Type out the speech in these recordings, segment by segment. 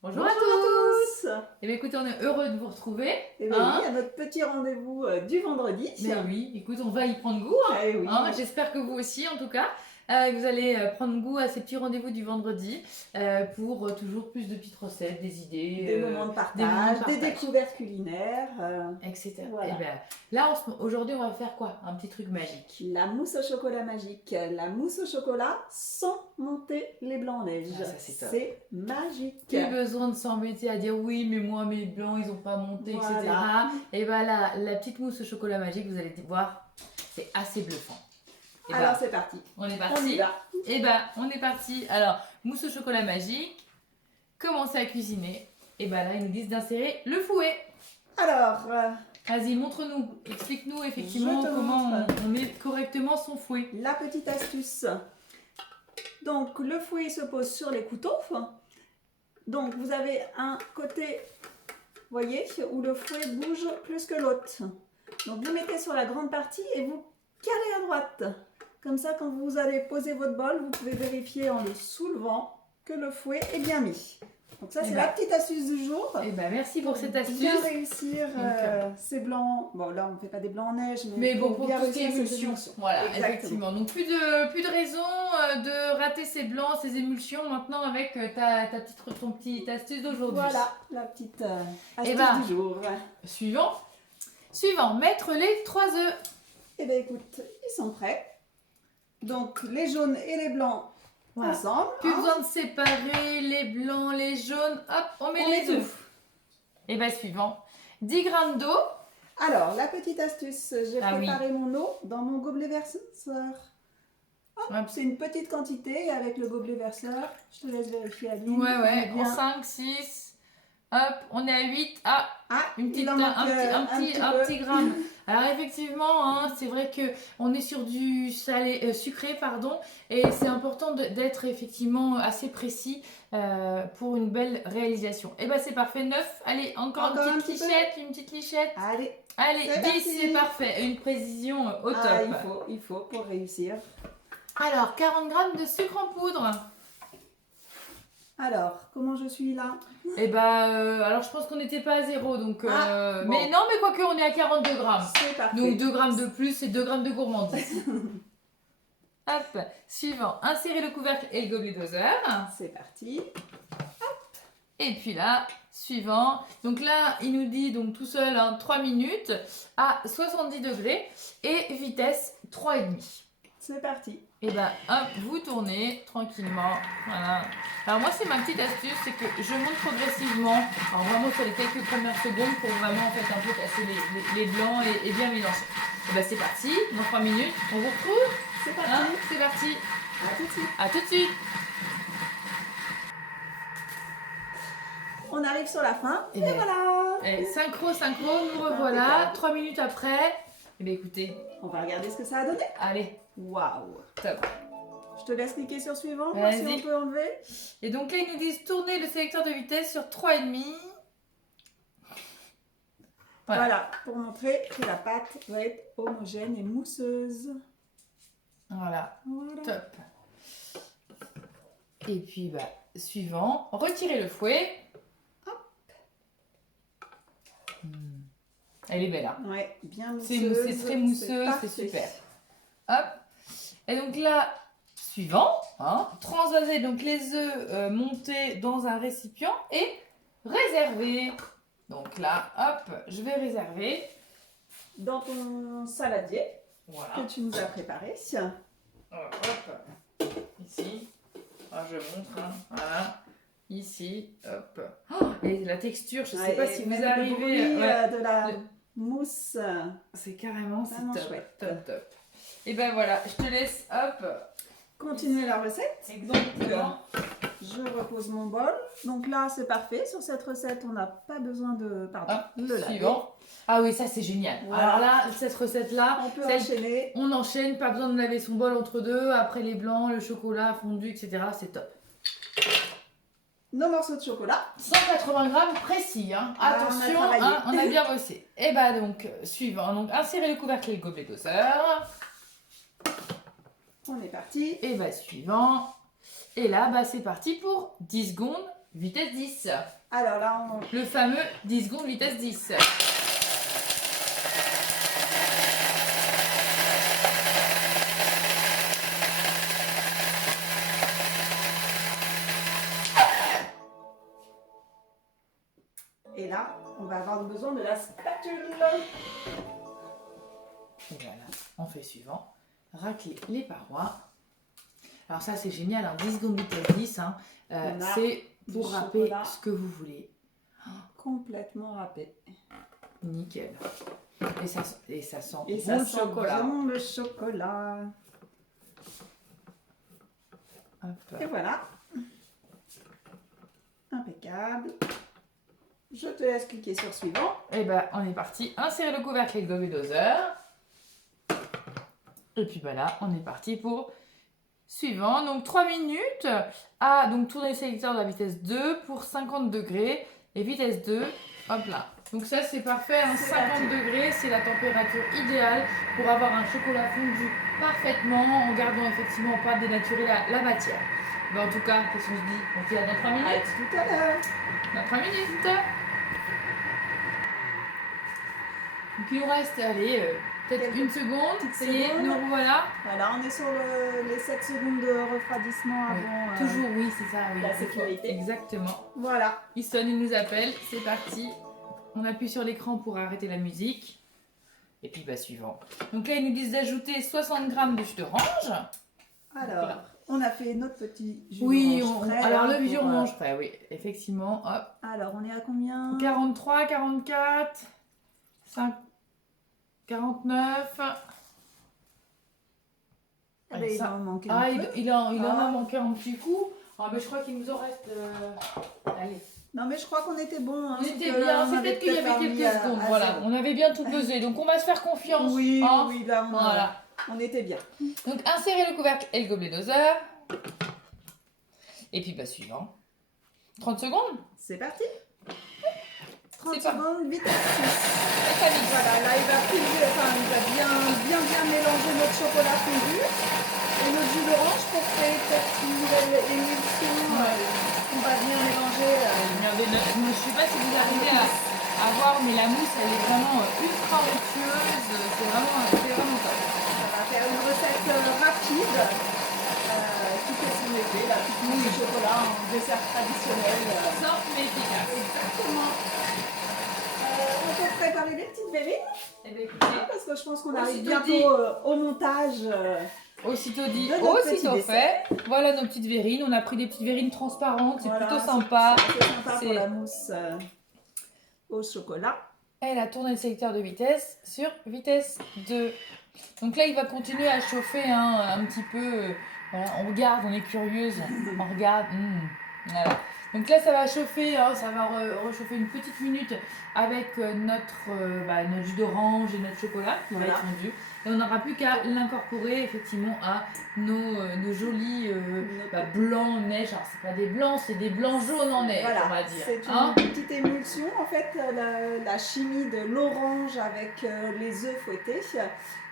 Bonjour Bonjour à tous. à tous. Eh bien écoutez, on est heureux de vous retrouver. Eh bien oui, à notre petit rendez-vous du vendredi. Mais oui, écoute, on va y prendre goût. Eh oui. J'espère que vous aussi, en tout cas. Vous allez prendre goût à ces petits rendez-vous du vendredi pour toujours plus de petites recettes, des idées, Des moments de partage, des partage, découvertes culinaires. etc. Voilà. Et ben là, aujourd'hui, on va faire quoi? Un petit truc magique. La mousse au chocolat magique. La mousse au chocolat sans monter les blancs en neige. Ah, ça, c'est top. C'est magique. Plus besoin de s'embêter à dire oui, mais moi, mes blancs, ils n'ont pas monté, etc. Voilà. Et ben là, la petite mousse au chocolat magique, vous allez voir, c'est assez bluffant. Et Alors ben, c'est parti. on est On y parti. va. Et ben, on est parti. Alors, mousse au chocolat magique, commencez à cuisiner. Et ben là, ils nous disent d'insérer le fouet. Alors, Vas-y, montre-nous, explique-nous effectivement Je te comment montre. on met correctement son fouet. la petite astuce. Donc le fouet se pose sur les couteaux. Donc vous avez un côté, voyez, où le fouet bouge plus que l'autre. Donc vous mettez sur la grande partie et vous calez à droite. Comme ça, quand vous allez poser votre bol, vous pouvez vérifier en le soulevant que le fouet est bien mis. Donc ça, Eh c'est ben. la petite astuce du jour. Et ben, merci pour cette astuce. Bien réussir Donc, ces blancs. Bon, là, on ne fait pas des blancs en neige, Mais bon, pour bien tout ce qui est réussir ces émulsion. Voilà, Exactement. effectivement. Donc plus de raison de rater ces blancs, ces émulsions maintenant avec ton petite astuce d'aujourd'hui. Voilà, la petite astuce Eh ben. du jour. Suivant, mettre les 3 œufs. Eh bien, écoute, ils sont prêts. Donc, les jaunes et les blancs Voilà. ensemble. Plus besoin de séparer les blancs, les jaunes. Hop, on met les œufs. Et bien, suivant, 10 g d'eau. Alors, la petite astuce, j'ai Ah oui. préparé mon eau dans mon gobelet verseur. Hop. C'est une petite quantité et avec le gobelet verseur, je te laisse vérifier à ligne. Ouais, Bien. en 5, 6. Hop, on est à 8. Ah, Ah, une petite, il en manque un peu. petit gramme. Alors effectivement, hein, c'est vrai que on est sur du salé, sucré, pardon, et c'est important d'être effectivement assez précis pour une belle réalisation. Et ben c'est parfait, 9. Allez, encore une petite lichette. Allez, Allez, c'est 10, parti. c'est parfait. Une précision au top. Ah, il faut pour réussir. Alors, 40 g de sucre en poudre. Alors, comment je suis là? Et alors je pense qu'on n'était pas à 0, donc. Bon. Mais non, mais quoique, on est à 42 grammes. C'est parfait. Donc 2 grammes de plus, c'est 2 grammes de gourmandise. Hop, suivant, insérer le couvercle et le gobelet doseur. C'est parti. Et puis là, suivant. Donc là, il nous dit donc tout seul 3 minutes à 70 degrés et vitesse 3,5. C'est parti. Et hop, vous tournez tranquillement. Voilà. Alors moi, c'est ma petite astuce, c'est que je monte progressivement. Alors vraiment sur les quelques premières secondes pour vraiment en fait un peu casser les blancs et bien mélanger. Et c'est parti, dans 3 minutes, on vous retrouve. C'est parti. C'est parti. À tout de suite. À tout de suite. On arrive sur la fin. Et voilà. Et synchro, nous revoilà. 3 minutes après. Et bien écoutez. On va regarder ce que ça a donné. Allez. Waouh. Top. Je te laisse cliquer sur suivant, voir si on peut enlever. Et donc là, ils nous disent tourner le sélecteur de vitesse sur 3,5. Voilà, pour montrer que la pâte va être homogène et mousseuse. Voilà. Top. Et puis, suivant, retirez le fouet. Hop. Elle est belle, hein. Ouais, bien mousseuse. C'est très mousseux, c'est super. Hop. Et donc là, suivant, transvaser donc les œufs montés dans un récipient et réserver. Donc là, hop, je vais réserver. Dans ton saladier que tu nous as préparé. Hop, ici. Je montre, voilà. Ici, hop. Oh, et la texture, je ne sais pas si vous arrivez. De la mousse. C'est carrément top, chouette. Top. Et voilà, je te laisse, hop. Continuer la recette. Exactement. Je repose mon bol. Donc là, c'est parfait. Sur cette recette, on n'a pas besoin de le laver. Suivant. Ah oui, ça c'est génial. Voilà. Alors là, cette recette-là, on peut enchaîner. On enchaîne, pas besoin de laver son bol entre deux. Après les blancs, le chocolat fondu, etc. C'est top. Nos morceaux de chocolat. 180 grammes précis. Attention, on a bien bossé. Et donc, suivant. Donc, insérer le couvercle et le gobelet doseur. On est parti. Et suivant. Et là, c'est parti pour 10 secondes vitesse 10. Alors là, Le fameux 10 secondes vitesse 10. Et là, on va avoir besoin de la spatule. Et voilà, on fait suivant. Racler les parois. Alors ça c'est génial, hein, 10 secondes vitesse 10, hein, c'est pour râper chocolat. ce que vous voulez. Complètement râpé. Nickel. Et ça sent Et bon ça le sent chocolat. bon le chocolat. Hop. Et voilà. Impeccable. Je te laisse cliquer sur suivant. Et ben on est parti. Insérer le couvercle avec le doseur. Et puis voilà, on est parti pour suivant. Donc 3 minutes à donc tourner le sélecteur de la vitesse 2 pour 50 degrés et vitesse 2. Hop là. Donc ça c'est parfait, hein, 50 degrés, c'est la température idéale pour avoir un chocolat fondu parfaitement en gardant effectivement pas dénaturer la matière. Ben, en tout cas, qu'est-ce qu'on se dit? On se dit à dans 3 À minutes. tout à l'heure. Dans 3 minutes. Donc il nous reste, allez, peut-être une seconde. Ça y est, nous revoilà. Voilà, on est sur les 7 secondes de refroidissement Oui, avant. toujours, oui, c'est ça. Oui, la sécurité. Exactement. Voilà. Il sonne, il nous appelle, c'est parti. On appuie sur l'écran pour arrêter la musique. Et puis, bah, suivant. Donc là, ils nous disent d'ajouter 60 g de jus d'orange. Alors, on a fait notre petit jus Oui, d'orange prêt, alors hein, le jus pour, d'orange prêt, oui, effectivement. Hop. Alors, on est à combien? 43, 44, 5, 49. Ah, ben, il en manque un Ah, peu. il en a manqué un petit coup. Ah, mais je crois qu'il nous en reste. Allez. Non, mais je crois qu'on était bon. Hein, On était bien, c'est peut-être qu'il y avait quelques secondes. Voilà, on avait bien tout pesé. Donc on va se faire confiance. Oui, hein. oui, là, Voilà. on était bien. Donc insérer le couvercle et le gobelet doseur. Et puis bah suivant. 30 secondes. C'est parti. 30 C'est pas- secondes, vitesse 6. Et ça mixe. Voilà, là, il va bien mélanger notre chocolat fondu et notre jus d'orange pour créer peut-être une nouvelle émulsion. On va bien mélanger. Regardez, je ne sais pas si vous arrivez à voir, mais la mousse elle est vraiment ultra onctueuse. C'est vraiment top. On va faire une recette rapide qui fait son effet, la petite mousse de chocolat en dessert traditionnel. Simple mais efficace. Exactement. On peut préparer des petites verrines Eh bien écoutez, parce que je pense qu'on Aussitôt arrive dit. bientôt au montage. aussitôt dit, De notre petit aussitôt dessert. fait. Voilà nos petites verrines. On a pris des petites verrines transparentes. C'est Voilà, plutôt sympa. C'est sympa C'est- pour la mousse au chocolat. Elle a tourné le sélecteur de vitesse sur vitesse 2. Donc là, il va continuer à chauffer hein, un petit peu. Voilà, on regarde, on est curieuse. On regarde. Voilà. Donc là, ça va chauffer, hein, ça va rechauffer une petite minute avec notre jus d'orange et notre chocolat qui va Voilà. être fondu. Et on n'aura plus qu'à l'incorporer effectivement à nos jolis blancs en neige. Alors, c'est pas des blancs, c'est des blancs jaunes en neige, Voilà, on va dire. c'est une hein. petite émulsion. En fait, la chimie de l'orange avec les œufs fouettés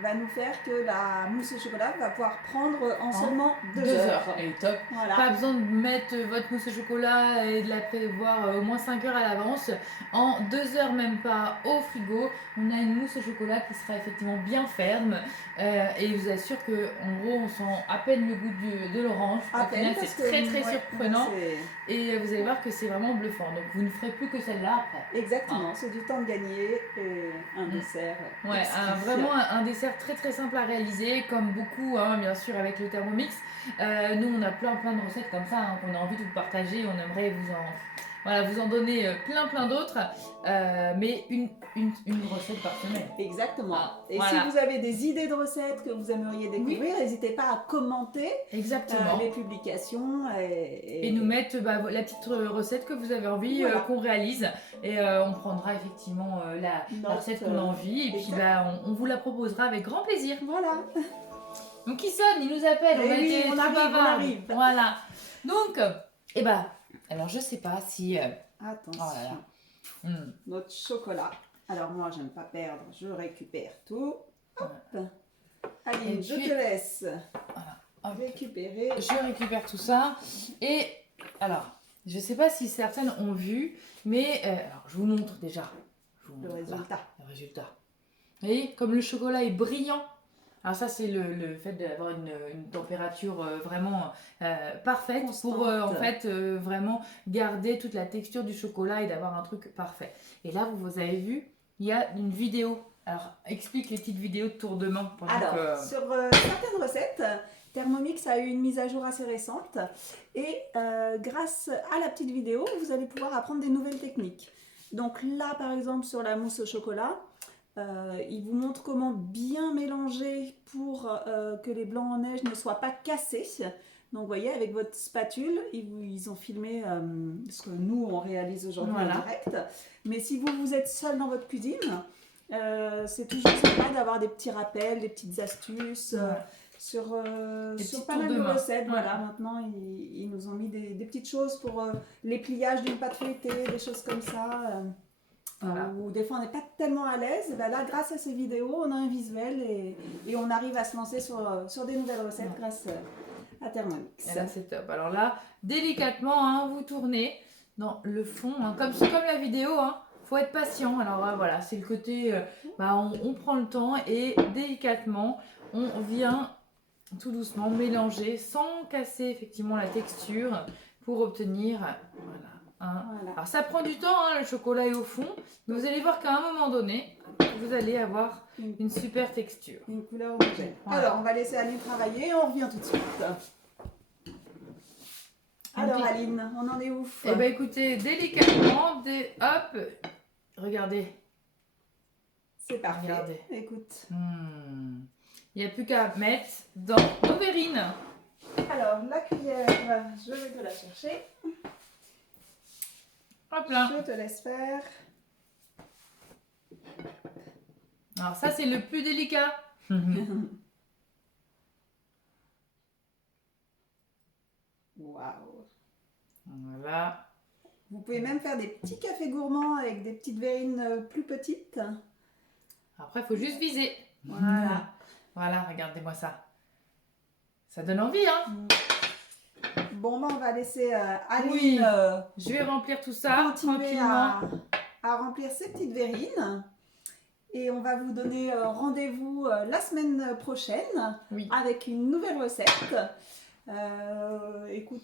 va nous faire que la mousse au chocolat va pouvoir prendre en seulement 2 heures. Et top. Voilà. Pas besoin de mettre votre mousse au chocolat et de la prévoir au moins 5 heures à l'avance. En 2 heures, même pas, au frigo, on a une mousse au chocolat qui sera effectivement bien ferme. Et je vous assure qu'en gros, on sent à peine le goût de l'orange. À Au final, peine, c'est très très ouais, surprenant. c'est- Et vous allez voir que c'est vraiment bluffant. Donc vous ne ferez plus que celle-là après. Exactement, c'est du temps de gagner et un dessert. Ouais, exquis. vraiment un dessert très très simple à réaliser, comme beaucoup, hein, bien sûr, avec le Thermomix. Nous, on a plein de recettes comme ça hein, qu'on a envie de vous partager. On aimerait vous en donner plein d'autres, mais une recette par semaine. Exactement. Ah, et voilà. si vous avez des idées de recettes que vous aimeriez découvrir, n'hésitez pas à commenter Exactement. les publications Et nous mettre la petite recette que vous avez envie Voilà. qu'on réalise. Et on prendra effectivement la recette qu'on a envie. Et puis on vous la proposera avec grand plaisir. Voilà. Donc il sonne, il nous appelle, Eh on a oui, été on trop arrive, on bavardes. arrive. Voilà. Donc, alors je sais pas si... Attention. Oh là là. Notre chocolat. Alors moi, j'aime pas perdre, je récupère tout. Hop. Aline, Et je puis- te laisse Hop. récupérer. Je récupère tout ça. Et alors, Je ne sais pas si certaines ont vu, mais alors, je vous montre déjà. Je vous Le montre là, résultat. le résultat. Vous voyez, comme le chocolat est brillant. Alors ça, c'est le fait d'avoir une température vraiment parfaite pour en Constante. fait vraiment garder toute la texture du chocolat et d'avoir un truc parfait. Et là, vous avez vu, il y a une vidéo. Alors, explique les petites vidéos de tour de main. Pendant Alors, que... sur certaines recettes, Thermomix a eu une mise à jour assez récente et grâce à la petite vidéo, vous allez pouvoir apprendre des nouvelles techniques. Donc là, par exemple, sur la mousse au chocolat, il vous montre comment bien mélanger pour que les blancs en neige ne soient pas cassés. Donc, vous voyez, avec votre spatule, ils ont filmé ce que nous, on réalise aujourd'hui en direct. Mais si vous êtes seul dans votre cuisine, c'est toujours sympa d'avoir des petits rappels, des petites astuces sur pas mal de recettes. Voilà, maintenant, ils nous ont mis des petites choses pour les pliages d'une pâte feuilletée, des choses comme ça. Où des fois on n'est pas tellement à l'aise, ben là grâce à ces vidéos on a un visuel et on arrive à se lancer sur des nouvelles recettes grâce à Thermomix. Et là c'est top. Alors là, délicatement, hein, vous tournez dans le fond, hein, comme la vidéo, hein, faut être patient. Alors voilà, c'est le côté, on prend le temps et délicatement on vient tout doucement mélanger sans casser effectivement la texture pour obtenir voilà. Alors ça prend du temps, hein, le chocolat est au fond, mais vous allez voir qu'à un moment donné, vous allez avoir une super texture. Une couleur homogène. Voilà. Alors on va laisser Aline travailler et on revient tout de suite. Alors Aline, on en est où? Eh bien écoutez, délicatement, hop, regardez. C'est parfait. Regardez. Écoute. Il n'y a plus qu'à mettre dans nos verrines. Alors la cuillère, je vais te la chercher. Hop là. Je te laisse faire. Alors ça c'est le plus délicat. Waouh. Voilà. Vous pouvez même faire des petits cafés gourmands avec des petites verrines plus petites. Après il faut juste viser. Voilà. Voilà, regardez-moi ça. Ça donne envie, hein? Bon, on va laisser Aline. Oui. Je vais remplir tout ça tranquillement. À remplir ces petites verrines. Et on va vous donner rendez-vous la semaine prochaine avec une nouvelle recette. Écoute,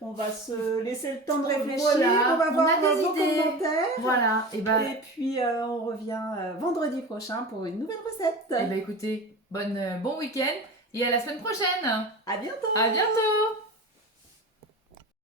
on va se laisser le temps de réfléchir. Voilà. On va voir vos commentaires. Voilà. Et puis on revient vendredi prochain pour une nouvelle recette. Et écoutez, bon week-end et à la semaine prochaine. À bientôt. À bientôt.